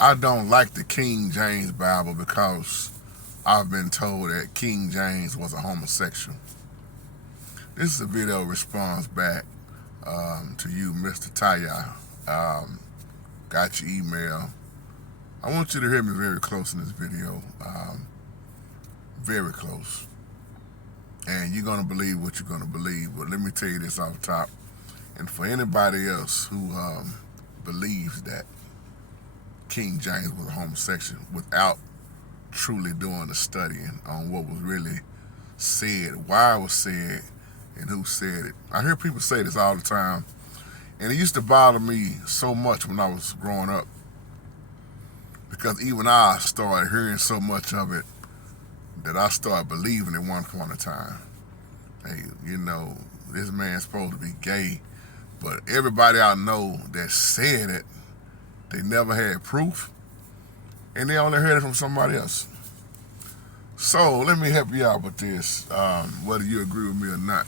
I don't like the King James Bible because I've been told that King James was a homosexual. This is a video response back to you, Mr. Taya. Got your email. I want you to hear me very close in this video. Very close. And you're going to believe what you're going to believe. But let me tell you this off top. And for anybody else who believes that King James was a homosexual without truly doing the studying on what was really said, why it was said, and who said it. I hear people say this all the time, and it used to bother me so much when I was growing up, because even I started hearing so much of it that I started believing at one point in time. Hey, this man's supposed to be gay, but everybody I know that said it, they never had proof, and they only heard it from somebody else. So let me help you out with this, whether you agree with me or not.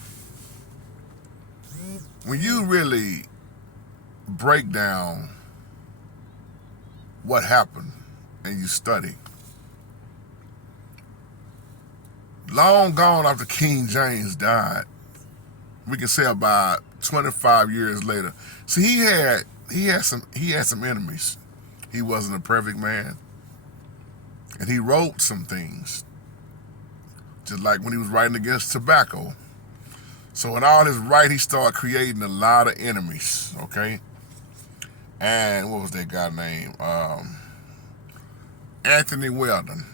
When you really break down what happened and you study, long gone after King James died, we can say about 25 years later. See, he had some enemies. He wasn't a perfect man, and he wrote some things, just like when he was writing against tobacco. So in all his writing, he started creating a lot of enemies. Okay, and what was that guy name? Anthony Weldon.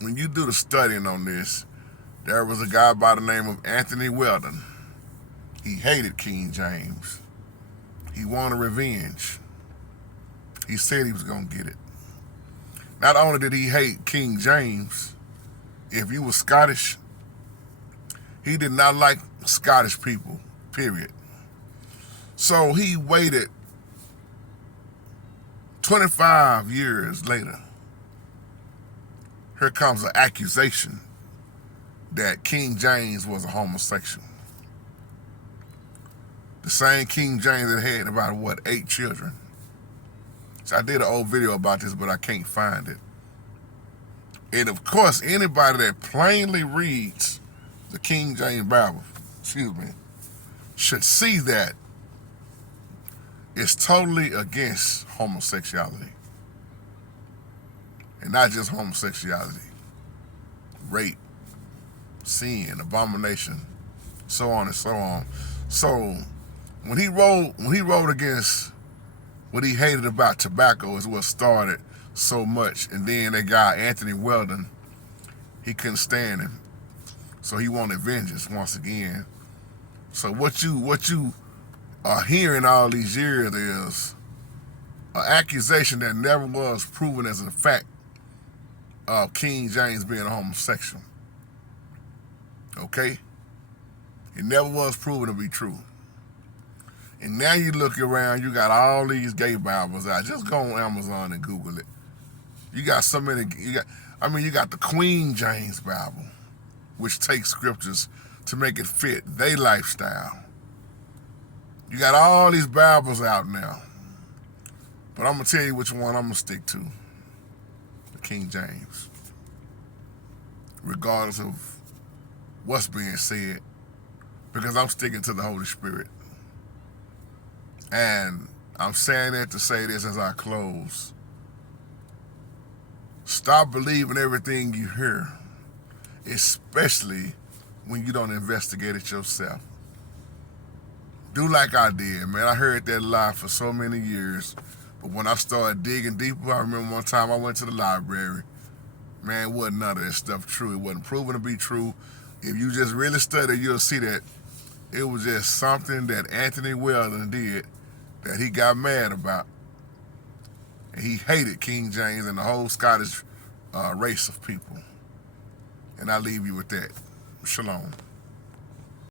When you do the studying on this, there was a guy by the name of Anthony Weldon. He hated King James. He wanted revenge. He said he was going to get it. Not only did he hate King James, if you were Scottish, he did not like Scottish people, period. So he waited 25 years later. Here comes an accusation that King James was a homosexual. The same King James that had about, 8 children. So I did an old video about this, but I can't find it. And of course, anybody that plainly reads the King James Bible, should see that it's totally against homosexuality. And not just homosexuality. Rape, sin, abomination, so on and so on. So when he wrote against what he hated about tobacco is what started so much. And then that guy, Anthony Weldon, he couldn't stand him. So he wanted vengeance once again. So what you are hearing all these years is an accusation that never was proven as a fact of King James being a homosexual. Okay? It never was proven to be true. And now you look around, you got all these gay Bibles out. Just go on Amazon and Google it. You got so many, you got the Queen James Bible, which takes scriptures to make it fit their lifestyle. You got all these Bibles out now. But I'm going to tell you which one I'm going to stick to. The King James. Regardless of what's being said. Because I'm sticking to the Holy Spirit. And I'm saying that to say this as I close. Stop believing everything you hear, especially when you don't investigate it yourself. Do like I did, man. I heard that lie for so many years, but when I started digging deeper, I remember one time I went to the library. Man, wasn't none of that stuff true. It wasn't proven to be true. If you just really study, you'll see that it was just something that Anthony Weldon did that he got mad about. And he hated King James and the whole Scottish race of people. And I leave you with that. Shalom.